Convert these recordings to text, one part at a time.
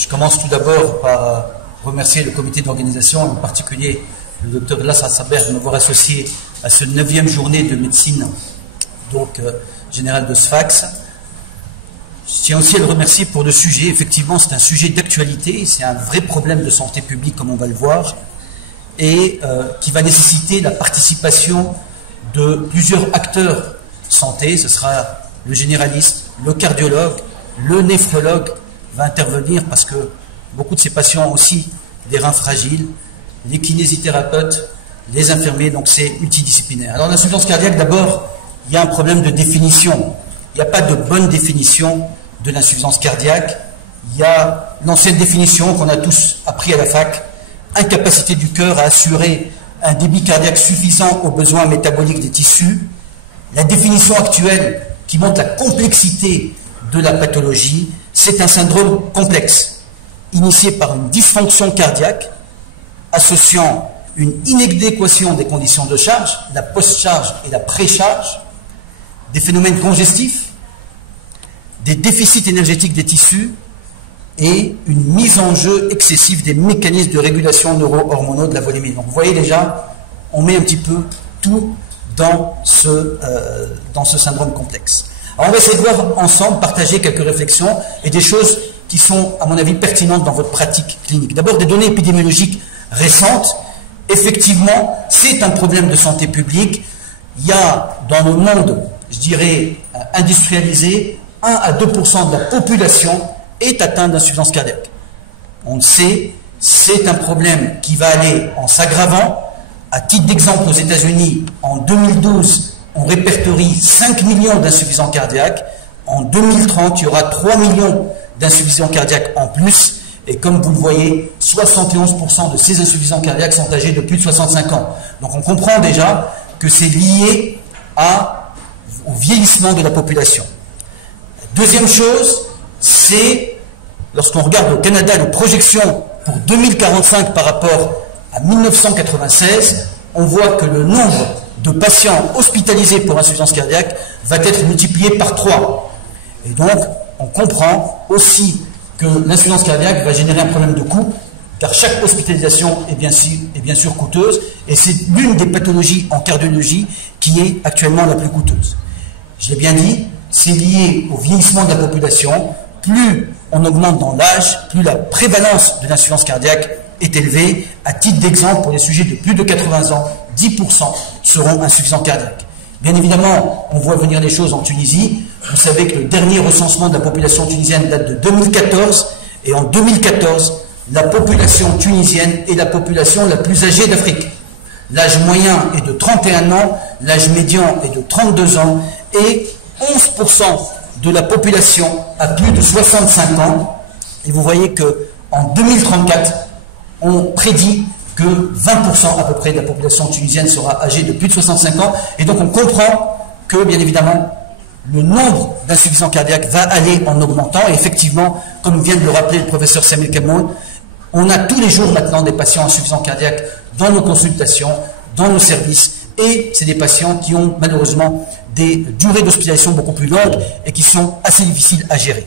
Je commence tout d'abord par remercier le comité d'organisation, en particulier le Dr Lass Saber de m'avoir associé à ce 9e journée de médecine générale de Sfax. Je tiens aussi à le remercier pour le sujet. Effectivement, c'est un sujet d'actualité, c'est un vrai problème de santé publique, comme on va le voir, et qui va nécessiter la participation de plusieurs acteurs santé. Ce sera le généraliste, le cardiologue, le néphrologue va intervenir parce que beaucoup de ces patients ont aussi des reins fragiles, les kinésithérapeutes, les infirmiers, donc c'est multidisciplinaire. Alors l'insuffisance cardiaque, d'abord, il y a un problème de définition. Il n'y a pas de bonne définition de l'insuffisance cardiaque. Il y a l'ancienne définition qu'on a tous appris à la fac, incapacité du cœur à assurer un débit cardiaque suffisant aux besoins métaboliques des tissus. La définition actuelle qui montre la complexité de la pathologie, c'est un syndrome complexe, initié par une dysfonction cardiaque, associant une inadéquation des conditions de charge, la post-charge et la pré-charge, des phénomènes congestifs, des déficits énergétiques des tissus et une mise en jeu excessive des mécanismes de régulation neuro-hormonaux de la volémie. Donc vous voyez déjà, on met un petit peu tout dans ce syndrome complexe. Alors on va essayer de voir ensemble, partager quelques réflexions et des choses qui sont, à mon avis, pertinentes dans votre pratique clinique. D'abord, des données épidémiologiques récentes. Effectivement, c'est un problème de santé publique. Il y a dans le monde, je dirais, industrialisé, 1 à 2% de la population est atteinte d'insuffisance cardiaque. On le sait, c'est un problème qui va aller en s'aggravant. À titre d'exemple, aux États-Unis, en 2012, on répertorie 5 millions d'insuffisants cardiaques. En 2030, il y aura 3 millions d'insuffisants cardiaques en plus. Et comme vous le voyez, 71% de ces insuffisants cardiaques sont âgés de plus de 65 ans. Donc on comprend déjà que c'est lié au vieillissement de la population. Deuxième chose, c'est, lorsqu'on regarde au Canada les projections pour 2045 par rapport à 1996, on voit que le nombre de patients hospitalisés pour insuffisance cardiaque va être multiplié par 3. Et donc, on comprend aussi que l'insuffisance cardiaque va générer un problème de coût, car chaque hospitalisation est bien sûr coûteuse, et c'est l'une des pathologies en cardiologie qui est actuellement la plus coûteuse. Je l'ai bien dit, c'est lié au vieillissement de la population. Plus on augmente dans l'âge, plus la prévalence de l'insuffisance cardiaque est élevée. À titre d'exemple, pour les sujets de plus de 80 ans, 10% seront insuffisants cardiaques. Bien évidemment, on voit venir des choses en Tunisie. Vous savez que le dernier recensement de la population tunisienne date de 2014, et en 2014, la population tunisienne est la population la plus âgée d'Afrique. L'âge moyen est de 31 ans, l'âge médian est de 32 ans, et 11% de la population a plus de 65 ans. Et vous voyez qu'en 2034, on prédit que 20% à peu près de la population tunisienne sera âgée de plus de 65 ans. Et donc on comprend que, bien évidemment, le nombre d'insuffisants cardiaques va aller en augmentant. Et effectivement, comme vient de le rappeler le professeur Samuel Kamoun, on a tous les jours maintenant des patients insuffisants cardiaques dans nos consultations, dans nos services. Et c'est des patients qui ont malheureusement des durées d'hospitalisation beaucoup plus longues et qui sont assez difficiles à gérer.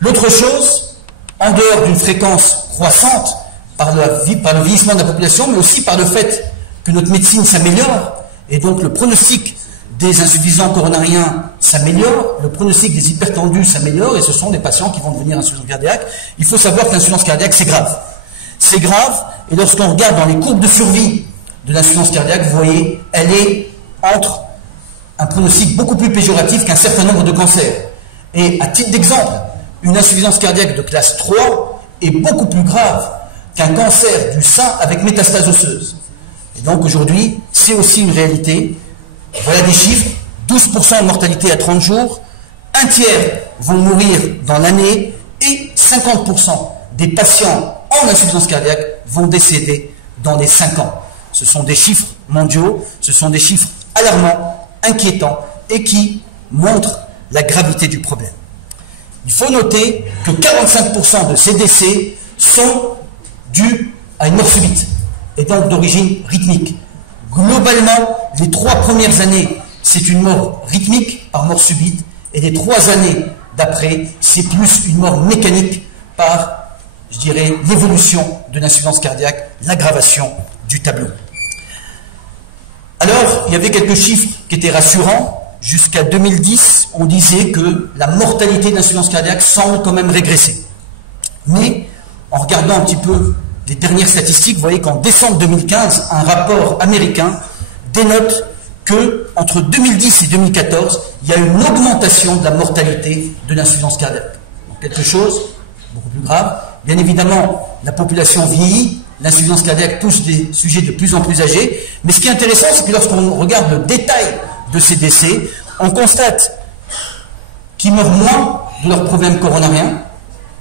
L'autre chose, en dehors d'une fréquence croissante par le vieillissement de la population, mais aussi par le fait que notre médecine s'améliore, et donc le pronostic des insuffisants coronariens s'améliore, le pronostic des hypertendus s'améliore, et ce sont des patients qui vont devenir insuffisants cardiaques. Il faut savoir que l'insuffisance cardiaque, c'est grave. C'est grave, et lorsqu'on regarde dans les courbes de survie de l'insuffisance cardiaque, vous voyez, elle est entre un pronostic beaucoup plus péjoratif qu'un certain nombre de cancers. Et à titre d'exemple, une insuffisance cardiaque de classe 3 est beaucoup plus grave qu'un cancer du sein avec métastase osseuse. Et donc aujourd'hui, c'est aussi une réalité. Voilà des chiffres, 12% de mortalité à 30 jours, un tiers vont mourir dans l'année, et 50% des patients en insuffisance cardiaque vont décéder dans les 5 ans. Ce sont des chiffres mondiaux, ce sont des chiffres alarmants, inquiétants, et qui montrent la gravité du problème. Il faut noter que 45% de ces décès sont dus à une mort subite, et donc d'origine rythmique. Globalement, les 3 premières années, c'est une mort rythmique par mort subite, et les 3 années d'après, c'est plus une mort mécanique par, je dirais, l'évolution de l'insuffisance cardiaque, l'aggravation du tableau. Alors, il y avait quelques chiffres qui étaient rassurants. Jusqu'à 2010, on disait que la mortalité d'insuffisance cardiaque semble quand même régresser. Mais, en regardant un petit peu les dernières statistiques, vous voyez qu'en décembre 2015, un rapport américain dénote que entre 2010 et 2014, il y a une augmentation de la mortalité de l'insuffisance cardiaque. Donc, quelque chose beaucoup plus grave. Bien évidemment, la population vieillit, l'insuffisance cardiaque touche des sujets de plus en plus âgés. Mais ce qui est intéressant, c'est que lorsqu'on regarde le détail de ces décès, on constate qu'ils meurent moins de leurs problèmes coronariens,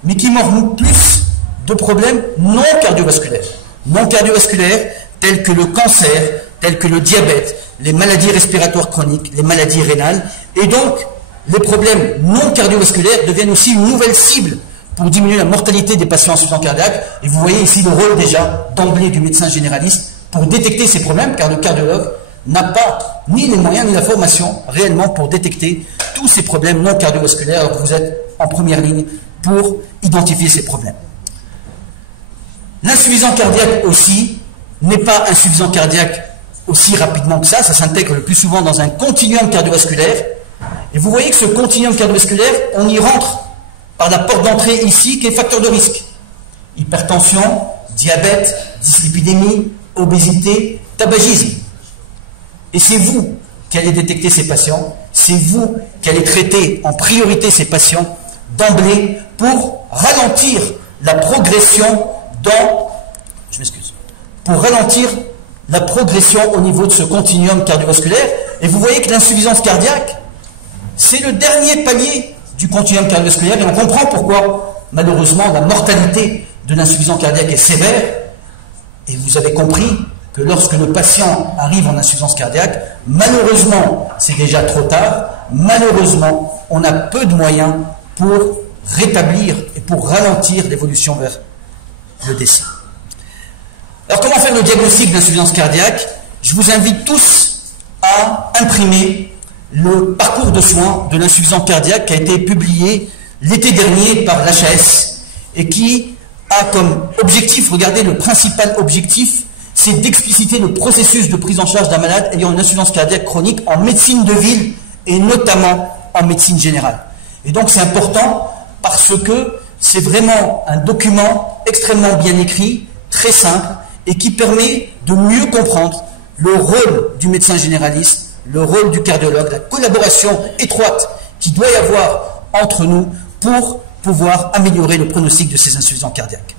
mais qu'ils meurent plus de problèmes non cardiovasculaires. Non cardiovasculaires tels que le cancer, tels que le diabète, les maladies respiratoires chroniques, les maladies rénales. Et donc, les problèmes non cardiovasculaires deviennent aussi une nouvelle cible pour diminuer la mortalité des patients insuffisants cardiaques. Et vous voyez ici le rôle déjà d'emblée du médecin généraliste pour détecter ces problèmes, car le cardiologue n'a pas ni les moyens ni la formation réellement pour détecter tous ces problèmes non cardiovasculaires, alors que vous êtes en première ligne pour identifier ces problèmes. L'insuffisant cardiaque aussi n'est pas insuffisant cardiaque aussi rapidement que ça s'intègre le plus souvent dans un continuum cardiovasculaire. Et vous voyez que ce continuum cardiovasculaire, on y rentre par la porte d'entrée ici, qui est facteur de risque. Hypertension, diabète, dyslipidémie, obésité, tabagisme. Et c'est vous qui allez détecter ces patients, c'est vous qui allez traiter en priorité ces patients d'emblée pour ralentir la progression pour ralentir la progression au niveau de ce continuum cardiovasculaire. Et vous voyez que l'insuffisance cardiaque, c'est le dernier palier du continuum cardiovasculaire, et on comprend pourquoi, malheureusement, la mortalité de l'insuffisance cardiaque est sévère. Et vous avez compris que lorsque le patient arrive en insuffisance cardiaque, malheureusement, c'est déjà trop tard. Malheureusement, on a peu de moyens pour rétablir et pour ralentir l'évolution vers le décès. Alors, comment faire le diagnostic d'insuffisance cardiaque? Je vous invite tous à imprimer le parcours de soins de l'insuffisance cardiaque qui a été publié l'été dernier par l'HAS et qui a comme objectif, regardez, le principal objectif, c'est d'expliciter le processus de prise en charge d'un malade ayant une insuffisance cardiaque chronique en médecine de ville et notamment en médecine générale. Et donc c'est important parce que c'est vraiment un document extrêmement bien écrit, très simple, et qui permet de mieux comprendre le rôle du médecin généraliste, le rôle du cardiologue, la collaboration étroite qu'il doit y avoir entre nous pour pouvoir améliorer le pronostic de ces insuffisants cardiaques.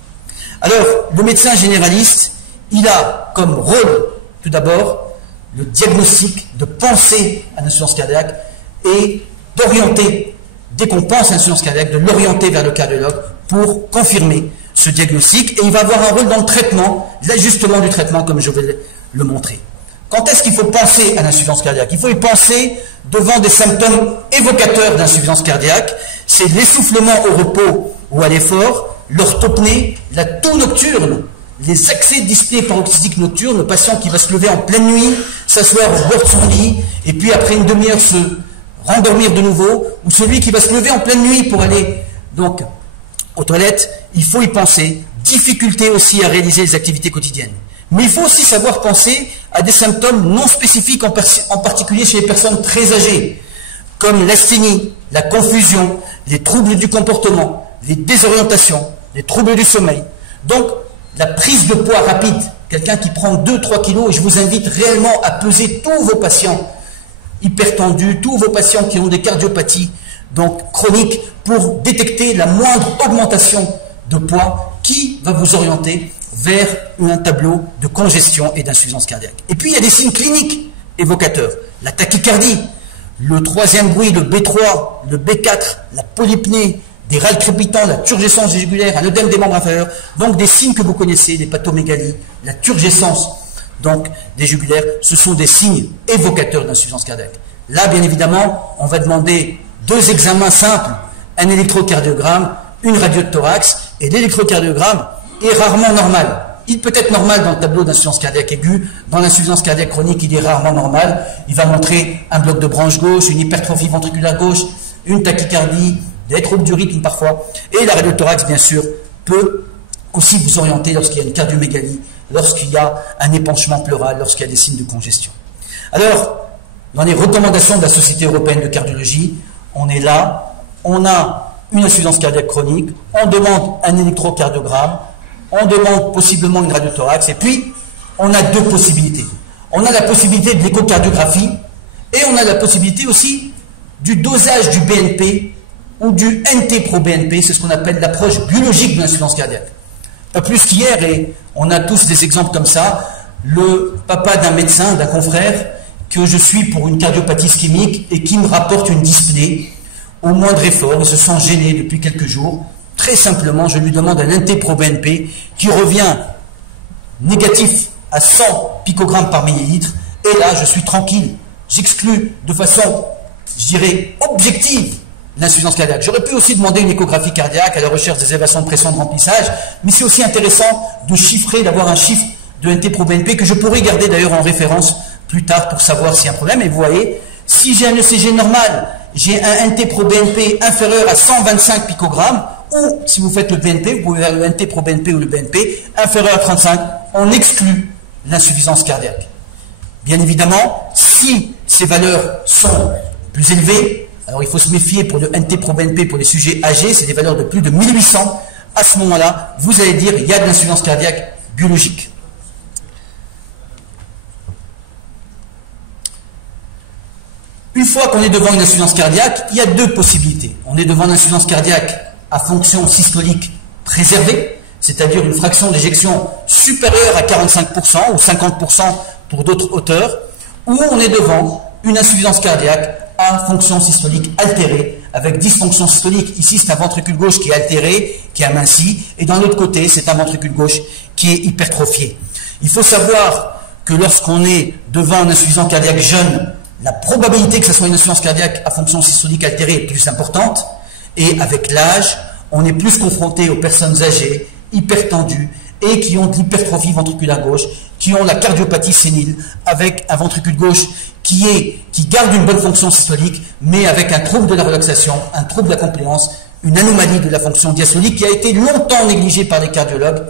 Alors, le médecin généraliste, il a comme rôle, tout d'abord, le diagnostic, de penser à l'insuffisance cardiaque et d'orienter, dès qu'on pense à l'insuffisance cardiaque, de l'orienter vers le cardiologue pour confirmer ce diagnostic. Et il va avoir un rôle dans le traitement, l'ajustement du traitement, comme je vais le montrer. Quand est-ce qu'il faut penser à l'insuffisance cardiaque? Il faut y penser devant des symptômes évocateurs d'insuffisance cardiaque. C'est l'essoufflement au repos ou à l'effort, l'orthopnée, la toux nocturne, les accès dyspnée paroxystiques nocturnes, le patient qui va se lever en pleine nuit, s'asseoir au bord de son lit, et puis après une demi-heure se rendormir de nouveau, ou celui qui va se lever en pleine nuit pour aller donc aux toilettes. Il faut y penser. Difficulté aussi à réaliser les activités quotidiennes. Mais il faut aussi savoir penser à des symptômes non spécifiques, en particulier chez les personnes très âgées, comme l'asthénie, la confusion, les troubles du comportement, les désorientations, les troubles du sommeil. Donc, la prise de poids rapide, quelqu'un qui prend 2-3 kilos, et je vous invite réellement à peser tous vos patients hypertendus, tous vos patients qui ont des cardiopathies donc chroniques, pour détecter la moindre augmentation de poids qui va vous orienter vers un tableau de congestion et d'insuffisance cardiaque. Et puis il y a des signes cliniques évocateurs, la tachycardie, le troisième bruit, le B3, le B4, la polypnée, des râles crépitants, la turgescence jugulaire, un œdème des membres inférieurs, donc des signes que vous connaissez, les pathomégalies, la turgescence donc des jugulaires, ce sont des signes évocateurs d'insuffisance cardiaque. Là, bien évidemment, on va demander 2 examens simples, un électrocardiogramme, une radio de thorax, et l'électrocardiogramme est rarement normal. Il peut être normal dans le tableau d'insuffisance cardiaque aiguë, dans l'insuffisance cardiaque chronique, il est rarement normal. Il va montrer un bloc de branche gauche, une hypertrophie ventriculaire gauche, une tachycardie, il y a des troubles du rythme parfois, et la radiothorax, bien sûr, peut aussi vous orienter lorsqu'il y a une cardiomégalie, lorsqu'il y a un épanchement pleural, lorsqu'il y a des signes de congestion. Alors, dans les recommandations de la Société européenne de cardiologie, on est là, on a une insuffisance cardiaque chronique, on demande un électrocardiogramme, on demande possiblement une radiothorax, et puis on a deux possibilités. On a la possibilité de l'échocardiographie, et on a la possibilité aussi du dosage du BNP ou du NT-proBNP, c'est ce qu'on appelle l'approche biologique de l'insuffisance cardiaque. Pas plus qu'hier, et on a tous des exemples comme ça, le papa d'un médecin, d'un confrère, que je suis pour une cardiopathie ischémique et qui me rapporte une dyspnée, au moindre effort, il se sent gêné depuis quelques jours. Très simplement, je lui demande un NT-proBNP qui revient négatif à 100 picogrammes par millilitre, et là, je suis tranquille. J'exclus de façon, je dirais, objective l'insuffisance cardiaque. J'aurais pu aussi demander une échographie cardiaque à la recherche des élévations de pression de remplissage, mais c'est aussi intéressant de chiffrer, d'avoir un chiffre de NT-proBNP que je pourrais garder d'ailleurs en référence plus tard pour savoir s'il y a un problème. Et vous voyez, si j'ai un ECG normal, j'ai un NT-proBNP inférieur à 125 picogrammes, ou si vous faites le BNP, vous pouvez faire le NT-proBNP ou le BNP, inférieur à 35, on exclut l'insuffisance cardiaque. Bien évidemment, si ces valeurs sont plus élevées, alors il faut se méfier pour le NT-proBNP pour les sujets âgés, c'est des valeurs de plus de 1800, à ce moment-là, vous allez dire il y a de l'insuffisance cardiaque biologique. Une fois qu'on est devant une insuffisance cardiaque, il y a deux possibilités. On est devant une insuffisance cardiaque à fonction systolique préservée, c'est-à-dire une fraction d'éjection supérieure à 45% ou 50% pour d'autres auteurs, ou on est devant une insuffisance cardiaque à fonction systolique altérée, avec dysfonction systolique. Ici, c'est un ventricule gauche qui est altéré, qui est aminci, et dans l'autre côté, c'est un ventricule gauche qui est hypertrophié. Il faut savoir que lorsqu'on est devant un insuffisant cardiaque jeune, la probabilité que ce soit une insuffisance cardiaque à fonction systolique altérée est plus importante, et avec l'âge, on est plus confronté aux personnes âgées, hypertendues, et qui ont de l'hypertrophie ventriculaire gauche, qui ont la cardiopathie sénile, avec un ventricule gauche qui garde une bonne fonction systolique, mais avec un trouble de la relaxation, un trouble de la compléance, une anomalie de la fonction diastolique qui a été longtemps négligée par les cardiologues,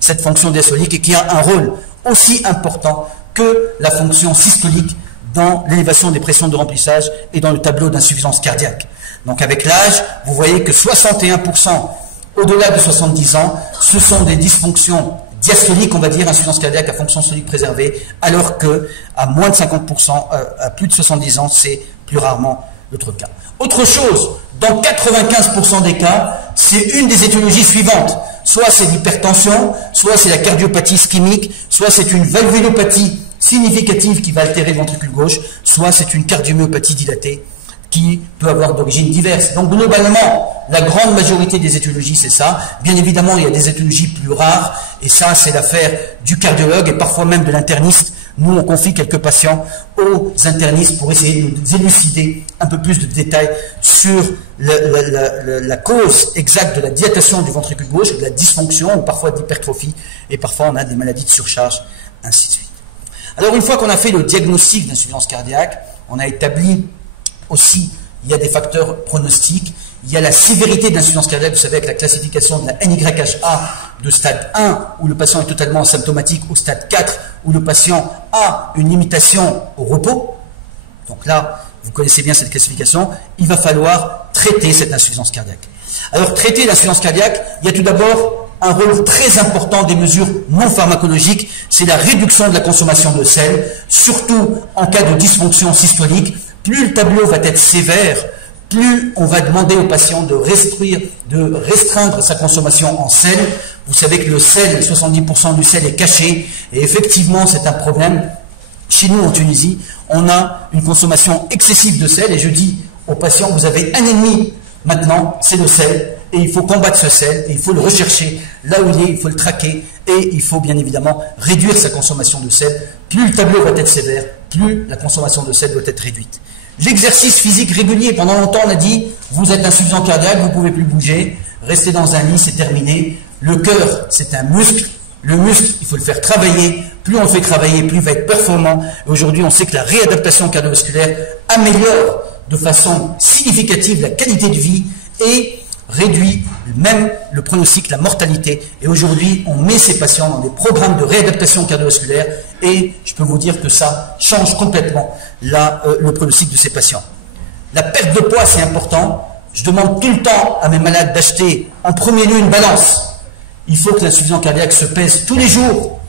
cette fonction diastolique, et qui a un rôle aussi important que la fonction systolique dans l'élévation des pressions de remplissage et dans le tableau d'insuffisance cardiaque. Donc avec l'âge, vous voyez que 61% au-delà de 70 ans, ce sont des dysfonctions diastoliques, on va dire, insuffisance cardiaque à fonction systolique préservée, alors que à moins de 50%, à plus de 70 ans, c'est plus rarement l'autre cas. Autre chose, dans 95% des cas, c'est une des étiologies suivantes. Soit c'est l'hypertension, soit c'est la cardiopathie ischémique, soit c'est une valvulopathie significative qui va altérer le ventricule gauche, soit c'est une cardiomyopathie dilatée qui peut avoir d'origines diverses. Donc globalement, la grande majorité des étiologies, c'est ça. Bien évidemment, il y a des étiologies plus rares, et ça, c'est l'affaire du cardiologue et parfois même de l'interniste. Nous, on confie quelques patients aux internistes pour essayer de nous élucider un peu plus de détails sur la cause exacte de la dilatation du ventricule gauche, de la dysfonction, ou parfois d'hypertrophie, et parfois on a des maladies de surcharge, ainsi de suite. Alors, une fois qu'on a fait le diagnostic d'insuffisance cardiaque, on a établi aussi, il y a des facteurs pronostiques, il y a la sévérité de l'insuffisance cardiaque, vous savez, avec la classification de la NYHA de stade 1, où le patient est totalement asymptomatique, au stade 4, où le patient a une limitation au repos. Donc là, vous connaissez bien cette classification, il va falloir traiter cette insuffisance cardiaque. Alors, traiter l'insuffisance cardiaque, il y a tout d'abord un rôle très important des mesures non pharmacologiques, c'est la réduction de la consommation de sel, surtout en cas de dysfonction systolique. Plus le tableau va être sévère, plus on va demander au patient de restreindre sa consommation en sel. Vous savez que le sel, 70% du sel est caché, et effectivement c'est un problème. Chez nous en Tunisie, on a une consommation excessive de sel, et je dis aux patients, vous avez un ennemi maintenant, c'est le sel, et il faut combattre ce sel, et il faut le rechercher là où il est, il faut le traquer, et il faut bien évidemment réduire sa consommation de sel. Plus le tableau va être sévère, plus la consommation de sel doit être réduite. L'exercice physique régulier, pendant longtemps on a dit, vous êtes insuffisant cardiaque, vous ne pouvez plus bouger, restez dans un lit, c'est terminé. Le cœur, c'est un muscle, le muscle, il faut le faire travailler, plus on le fait travailler, plus il va être performant. Aujourd'hui, on sait que la réadaptation cardiovasculaire améliore de façon significative la qualité de vie et réduit même le pronostic, la mortalité. Et aujourd'hui, on met ces patients dans des programmes de réadaptation cardiovasculaire et je peux vous dire que ça change complètement le pronostic de ces patients. La perte de poids, c'est important. Je demande tout le temps à mes malades d'acheter en premier lieu une balance. Il faut que l'insuffisant cardiaque se pèse tous les jours.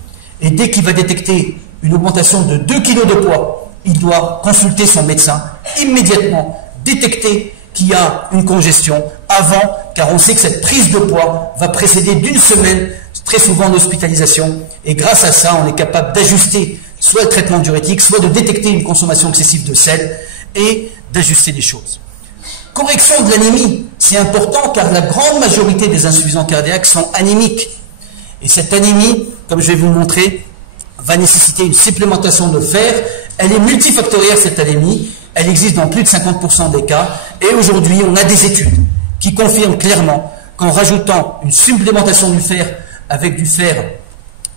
Et dès qu'il va détecter une augmentation de 2 kg de poids, il doit consulter son médecin immédiatement, détecter qu'il y a une congestion avant, car on sait que cette prise de poids va précéder d'une semaine, très souvent d'hospitalisation. Et grâce à ça, on est capable d'ajuster soit le traitement diurétique, soit de détecter une consommation excessive de sel et d'ajuster les choses. Correction de l'anémie, c'est important car la grande majorité des insuffisants cardiaques sont anémiques. Et cette anémie, comme je vais vous le montrer, va nécessiter une supplémentation de fer. Elle est multifactorielle, cette anémie. Elle existe dans plus de 50% des cas. Et aujourd'hui, on a des études qui confirment clairement qu'en rajoutant une supplémentation du fer avec du fer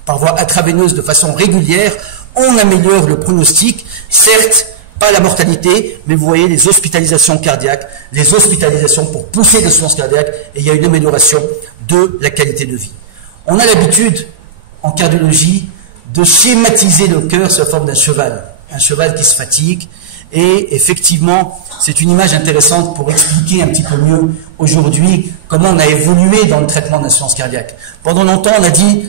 par voie intraveineuse de façon régulière, on améliore le pronostic. Certes, pas la mortalité, mais vous voyez les hospitalisations cardiaques, les hospitalisations pour pousser l'insuffisance cardiaque, et il y a une amélioration de la qualité de vie. On a l'habitude, en cardiologie, de schématiser le cœur sous la forme d'un cheval qui se fatigue, et effectivement, c'est une image intéressante pour expliquer un petit peu mieux aujourd'hui comment on a évolué dans le traitement de l'insuffisance cardiaque. Pendant longtemps, on a dit,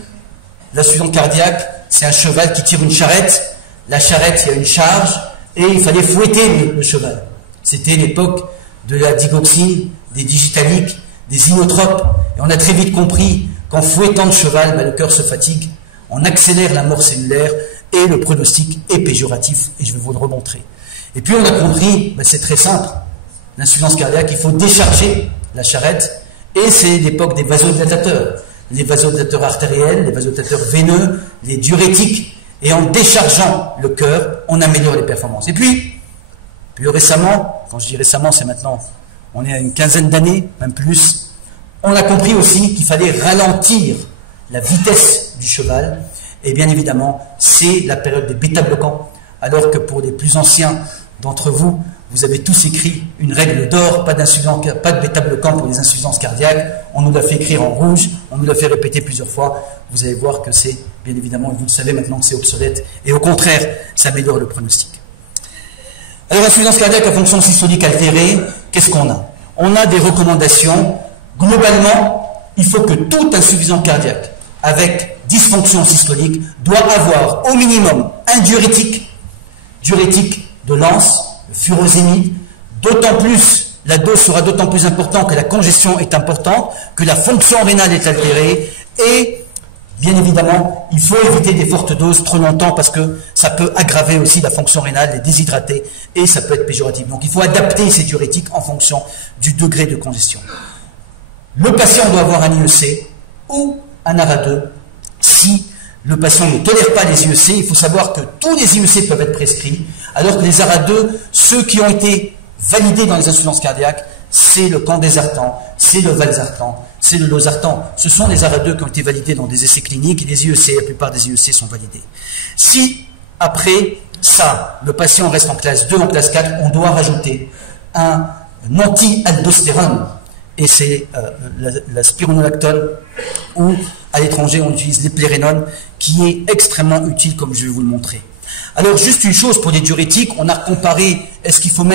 l'insuffisance cardiaque, c'est un cheval qui tire une charrette, la charrette, il y a une charge, et il fallait fouetter le cheval. C'était l'époque de la digoxine, des digitaliques, des inotropes. Et on a très vite compris qu'en fouettant le cheval, le cœur se fatigue, on accélère la mort cellulaire et le pronostic est péjoratif. Et je vais vous le remontrer. Et puis on a compris, c'est très simple, l'insuffisance cardiaque, il faut décharger la charrette. Et c'est l'époque des vasodilatateurs. Les vasodilatateurs artériels, les vasodilatateurs veineux, les diurétiques. Et en déchargeant le cœur, on améliore les performances. Et puis récemment, quand je dis récemment, c'est maintenant, on est à une quinzaine d'années, même plus, on a compris aussi qu'il fallait ralentir la vitesse du cheval. Et bien évidemment, c'est la période des bêta-bloquants. Alors que pour les plus anciens d'entre vous, vous avez tous écrit une règle d'or, pas de bêta-bloquants pour les insuffisances cardiaques. On nous l'a fait écrire en rouge, on nous l'a fait répéter plusieurs fois. Vous allez voir que c'est, bien évidemment, vous le savez maintenant que c'est obsolète. Et au contraire, ça améliore le pronostic. Alors, insuffisance cardiaque à fonction systolique altérée, qu'est-ce qu'on a? On a des recommandations. Globalement, il faut que tout insuffisant cardiaque avec dysfonction systolique doit avoir au minimum un diurétique de Lance, le furosémide. D'autant plus, la dose sera d'autant plus importante que la congestion est importante, que la fonction rénale est altérée, et bien évidemment, il faut éviter des fortes doses trop longtemps parce que ça peut aggraver aussi la fonction rénale, les déshydrater, et ça peut être péjoratif. Donc il faut adapter ces diurétiques en fonction du degré de congestion. Le patient doit avoir un IEC ou un ARA2 si le patient ne tolère pas les IEC. Il faut savoir que tous les IEC peuvent être prescrits, alors que les ARA2, ceux qui ont été validés dans les insuffisances cardiaques, c'est le candesartan, c'est le valsartan, c'est le losartan. Ce sont les ARA2 qui ont été validés dans des essais cliniques, et les IEC, la plupart des IEC sont validés. Si, après ça, le patient reste en classe 2, en classe 4, on doit rajouter un anti-aldostérone, et c'est la spironolactone, ou à l'étranger on utilise l'éplérénone, qui est extrêmement utile, comme je vais vous le montrer. Alors juste une chose pour les diurétiques, on a comparé, est-ce qu'il faut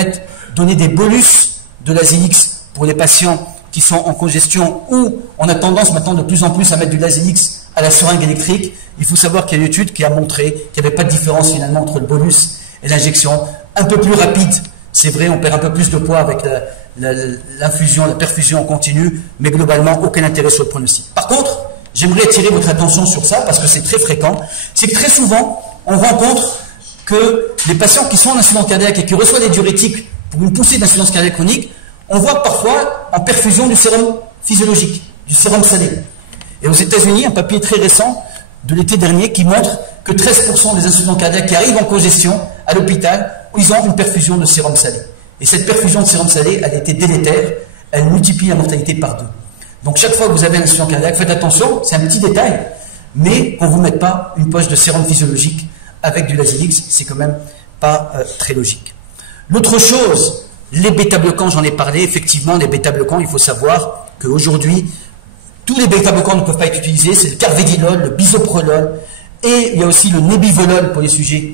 donner des bolus de l'Azélix pour les patients qui sont en congestion, ou on a tendance maintenant de plus en plus à mettre du l'Azélix à la seringue électrique. Il faut savoir qu'il y a une étude qui a montré qu'il n'y avait pas de différence finalement entre le bolus et l'injection. Un peu plus rapide, c'est vrai, on perd un peu plus de poids avec l'infusion, la perfusion en continu, mais globalement aucun intérêt sur le pronostic. Par contre, j'aimerais attirer votre attention sur ça parce que c'est très fréquent, c'est que très souvent on rencontre que les patients qui sont en insuffisance cardiaque et qui reçoivent des diurétiques pour une poussée d'insuffisance cardiaque chronique, on voit parfois en perfusion du sérum physiologique, du sérum salé. Et aux États-Unis, un papier très récent de l'été dernier qui montre que 13% des insuffisants cardiaques qui arrivent en congestion à l'hôpital, ils ont une perfusion de sérum salé. Et cette perfusion de sérum salé, elle a été délétère, elle multiplie la mortalité par 2. Donc chaque fois que vous avez un insuffisant cardiaque, faites attention, c'est un petit détail, mais qu'on ne vous mette pas une poche de sérum physiologique avec du Lasix, c'est quand même pas très logique. L'autre chose Les bêta-bloquants, j'en ai parlé, effectivement, les bêta-bloquants, il faut savoir qu'aujourd'hui, tous les bêta-bloquants ne peuvent pas être utilisés, c'est le carvedilol, le bisoprolol, et il y a aussi le nebivolol pour les sujets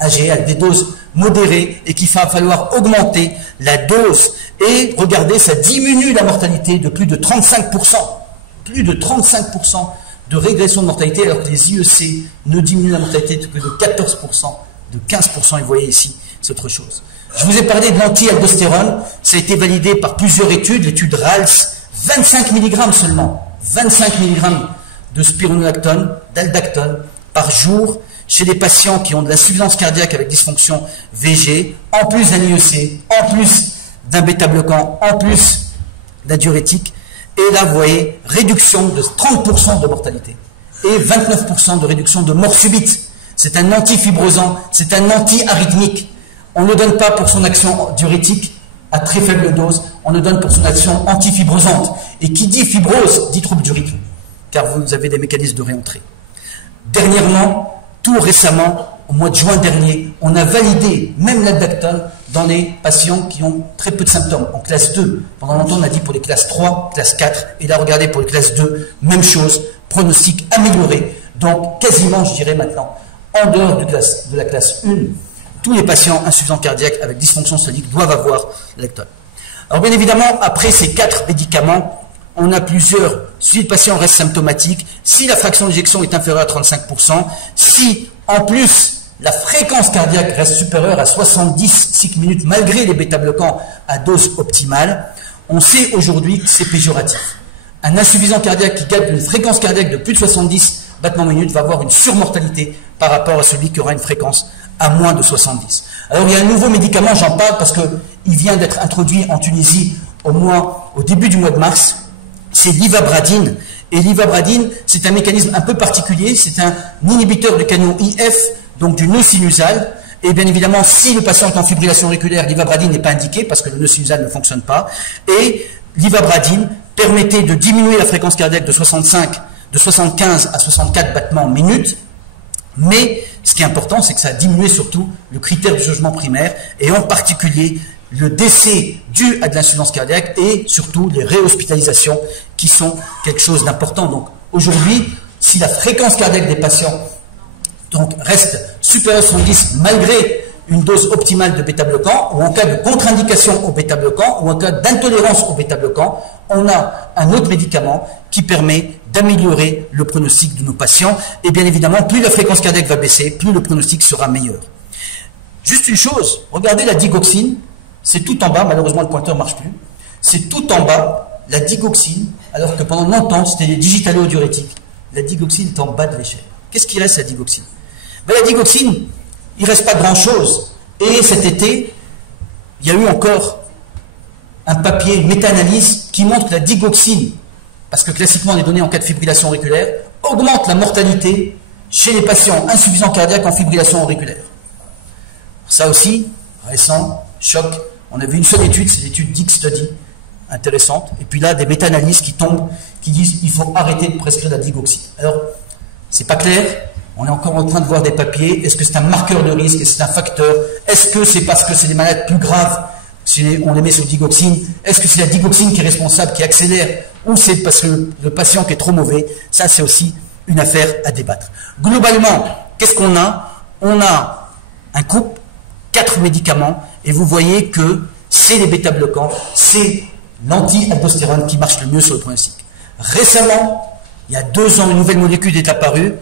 âgés, à des doses modérées, et qu'il va falloir augmenter la dose. Et regardez, ça diminue la mortalité de plus de 35%. Plus de 35% de régression de mortalité, alors que les IEC ne diminuent la mortalité que de 14%, de 15%, et vous voyez ici, c'est autre chose. Je vous ai parlé de l'anti-aldostérone, ça a été validé par plusieurs études, l'étude RALS, 25 mg seulement, 25 mg de spironolactone, d'aldactone, par jour, chez les patients qui ont de l'insuffisance cardiaque avec dysfonction VG, en plus d'un IEC, en plus d'un bêta-bloquant, en plus d'un diurétique, et là, vous voyez, réduction de 30% de mortalité, et 29% de réduction de mort subite. C'est un antifibrosant, c'est un anti-arythmique. On ne donne pas pour son action diurétique à très faible dose, on le donne pour son action antifibrosante. Et qui dit fibrose, dit trouble du rythme, car vous avez des mécanismes de réentrée. Dernièrement, tout récemment, au mois de juin dernier, on a validé même l'aldactone dans les patients qui ont très peu de symptômes, en classe 2. Pendant longtemps, on a dit pour les classes 3, classe 4, et là, regardez, pour les classes 2, même chose, pronostic amélioré. Donc, quasiment, je dirais maintenant, en dehors de la classe 1, tous les patients insuffisants cardiaques avec dysfonction sonique doivent avoir l'aldactone. Alors bien évidemment, après ces 4 médicaments, on a plusieurs. Si le patient reste symptomatique, si la fraction d'éjection est inférieure à 35%, si en plus la fréquence cardiaque reste supérieure à 70 cycles minutes malgré les bêta-bloquants à dose optimale, on sait aujourd'hui que c'est péjoratif. Un insuffisant cardiaque qui gagne une fréquence cardiaque de plus de 70 battements minutes va avoir une surmortalité par rapport à celui qui aura une fréquence à moins de 70. Alors il y a un nouveau médicament, j'en parle parce qu'il vient d'être introduit en Tunisie au début du mois de mars, c'est l'ivabradine. Et l'ivabradine, c'est un mécanisme un peu particulier, c'est un inhibiteur du canon IF, donc du nœud sinusal. Et bien évidemment, si le patient est en fibrillation auriculaire, l'ivabradine n'est pas indiqué parce que le nœud sinusal ne fonctionne pas. Et l'ivabradine permettait de diminuer la fréquence cardiaque de 75 à 64 battements minutes. Mais ce qui est important, c'est que ça a diminué surtout le critère du jugement primaire, et en particulier le décès dû à de l'insuffisance cardiaque et surtout les réhospitalisations qui sont quelque chose d'important. Donc aujourd'hui, si la fréquence cardiaque des patients reste supérieure à 70 malgré une dose optimale de bêta-bloquant, ou en cas de contre-indication au bêta-bloquant, ou en cas d'intolérance au bêta-bloquant, on a un autre médicament qui permet d'améliorer le pronostic de nos patients. Et bien évidemment, plus la fréquence cardiaque va baisser, plus le pronostic sera meilleur. Juste une chose, regardez la digoxine, c'est tout en bas, malheureusement le pointeur ne marche plus, c'est tout en bas, la digoxine, alors que pendant longtemps c'était les digitalo-diurétiques. La digoxine est en bas de l'échelle. Qu'est-ce qui reste à la digoxine? Ben, la digoxine, il ne reste pas grand-chose. Et cet été, il y a eu encore un papier, une méta-analyse qui montre que la digoxine, parce que classiquement les données en cas de fibrillation auriculaire, augmente la mortalité chez les patients insuffisants cardiaques en fibrillation auriculaire. Ça aussi, récent, choc, on a vu une seule étude, c'est l'étude Dick Study, intéressante, et puis là des méta-analyses qui tombent, qui disent qu'il faut arrêter de prescrire la digoxine. Alors, c'est pas clair, on est encore en train de voir des papiers, est-ce que c'est un marqueur de risque, est-ce que c'est un facteur, est-ce que c'est parce que c'est des malades plus graves, si on les met sous digoxine, est-ce que c'est la digoxine qui est responsable, qui accélère, ou c'est parce que le patient qui est trop mauvais? Ça c'est aussi une affaire à débattre. Globalement, qu'est-ce qu'on a? On a un couple, 4 médicaments, et vous voyez que c'est les bêta-bloquants, c'est l'anti-aldostérone qui marche le mieux sur le pronostic. Récemment, il y a 2 ans, une nouvelle molécule est apparue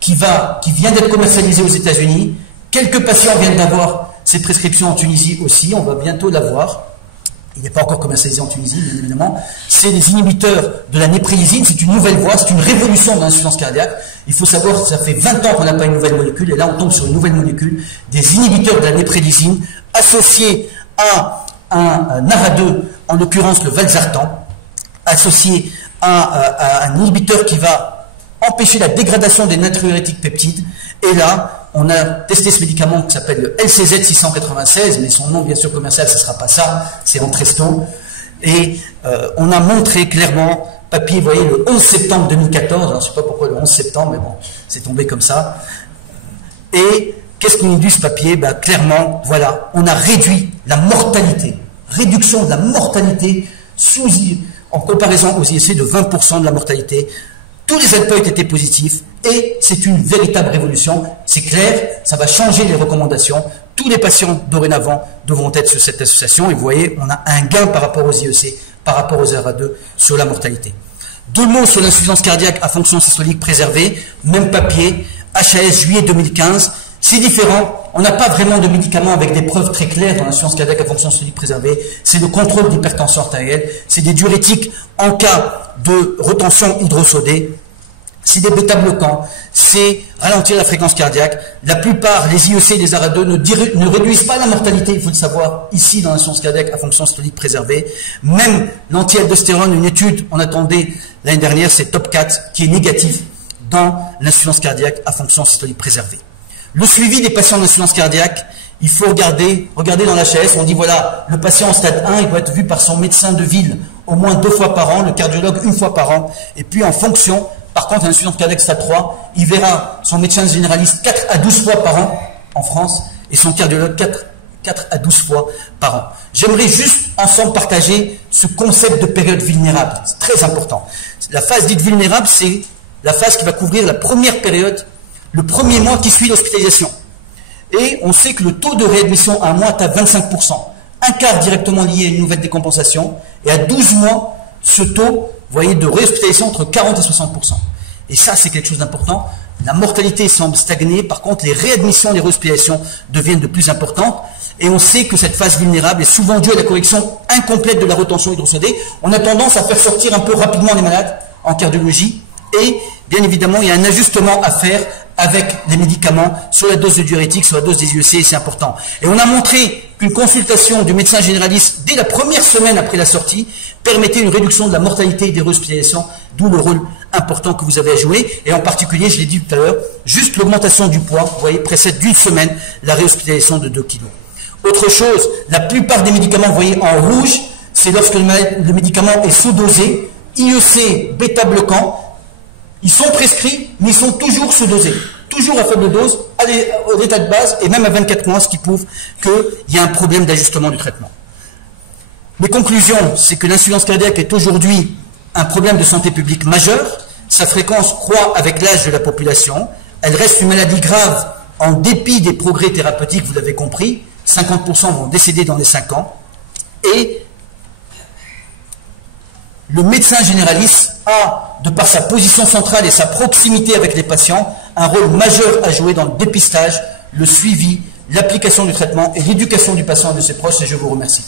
qui vient d'être commercialisée aux États-Unis. Quelques patients viennent d'avoir ces prescriptions en Tunisie aussi, on va bientôt l'avoir. Il n'est pas encore commercialisé en Tunisie, bien évidemment. C'est les inhibiteurs de la néprélisine, c'est une nouvelle voie, c'est une révolution de l'insuffisance cardiaque. Il faut savoir que ça fait 20 ans qu'on n'a pas une nouvelle molécule, et là on tombe sur une nouvelle molécule, des inhibiteurs de la néprélisine, associés à un ARA2, en l'occurrence le valsartan, associé à un inhibiteur qui va empêcher la dégradation des natriurétiques peptides. Et là, on a testé ce médicament qui s'appelle le LCZ 696, mais son nom bien sûr commercial, ce ne sera pas ça, c'est Entresto. Et on a montré clairement, papier, vous voyez, le 11 septembre 2014, alors, je ne sais pas pourquoi le 11 septembre, mais bon, c'est tombé comme ça. Et qu'est-ce qu'on nous dit ce papier? Ben, clairement, voilà, on a réduit la mortalité réduction de la mortalité en comparaison aux IEC de 20% de la mortalité. Tous les endpoints étaient positifs et c'est une véritable révolution. C'est clair, ça va changer les recommandations. Tous les patients dorénavant devront être sur cette association et vous voyez, on a un gain par rapport aux IEC, par rapport aux RA2 sur la mortalité. 2 mots sur l'insuffisance cardiaque à fonction systolique préservée, même papier, HAS juillet 2015. C'est différent, on n'a pas vraiment de médicaments avec des preuves très claires dans l'insuffisance cardiaque à fonction systolique préservée. C'est le contrôle d'hypertension artérielle, c'est des diurétiques en cas de retention hydrosodée. C'est des bêta-bloquants, c'est ralentir la fréquence cardiaque. La plupart, les IEC et les ARA2 ne réduisent pas la mortalité, il faut le savoir, ici dans l'insuffisance cardiaque à fonction systolique préservée. Même l'anti-aldostérone, une étude, on attendait l'année dernière, c'est Top 4, qui est négatif dans l'insuffisance cardiaque à fonction systolique préservée. Le suivi des patients d'insuffisance cardiaque, il faut regarder dans l'HAS, on dit voilà, le patient en stade 1, il doit être vu par son médecin de ville au moins 2 fois par an, le cardiologue 1 fois par an, et puis en fonction, par contre, un insuffisance cardiaque stade 3, il verra son médecin généraliste 4 à 12 fois par an en France, et son cardiologue 4 à 12 fois par an. J'aimerais juste ensemble partager ce concept de période vulnérable, c'est très important. La phase dite vulnérable, c'est la phase qui va couvrir la première période, le premier mois qui suit l'hospitalisation. Et on sait que le taux de réadmission à un mois est à 25%. Un quart directement lié à une nouvelle décompensation. Et à 12 mois, ce taux, vous voyez, de réhospitalisation entre 40 et 60%. Et ça, c'est quelque chose d'important. La mortalité semble stagner. Par contre, les réadmissions, les réhospitalisations deviennent de plus importantes. Et on sait que cette phase vulnérable est souvent due à la correction incomplète de la retention hydrosodée. On a tendance à faire sortir un peu rapidement les malades en cardiologie. Et bien évidemment, il y a un ajustement à faire avec les médicaments sur la dose de diurétique, sur la dose des IEC, et c'est important. Et on a montré qu'une consultation du médecin généraliste dès la première semaine après la sortie permettait une réduction de la mortalité et des réhospitalisations, d'où le rôle important que vous avez à jouer. Et en particulier, je l'ai dit tout à l'heure, juste l'augmentation du poids, vous voyez, précède d'une semaine la réhospitalisation de 2 kg. Autre chose, la plupart des médicaments, vous voyez, en rouge, c'est lorsque le médicament est sous-dosé, IEC, bêta-bloquant. Ils sont prescrits, mais ils sont toujours sous-dosés. Toujours à faible dose, à l'état de base, et même à 24 mois, ce qui prouve qu'il y a un problème d'ajustement du traitement. Mes conclusions, c'est que l'insuffisance cardiaque est aujourd'hui un problème de santé publique majeur. Sa fréquence croît avec l'âge de la population. Elle reste une maladie grave en dépit des progrès thérapeutiques, vous l'avez compris. 50% vont décéder dans les 5 ans. Et le médecin généraliste a, de par sa position centrale et sa proximité avec les patients, un rôle majeur à jouer dans le dépistage, le suivi, l'application du traitement et l'éducation du patient et de ses proches, et je vous remercie.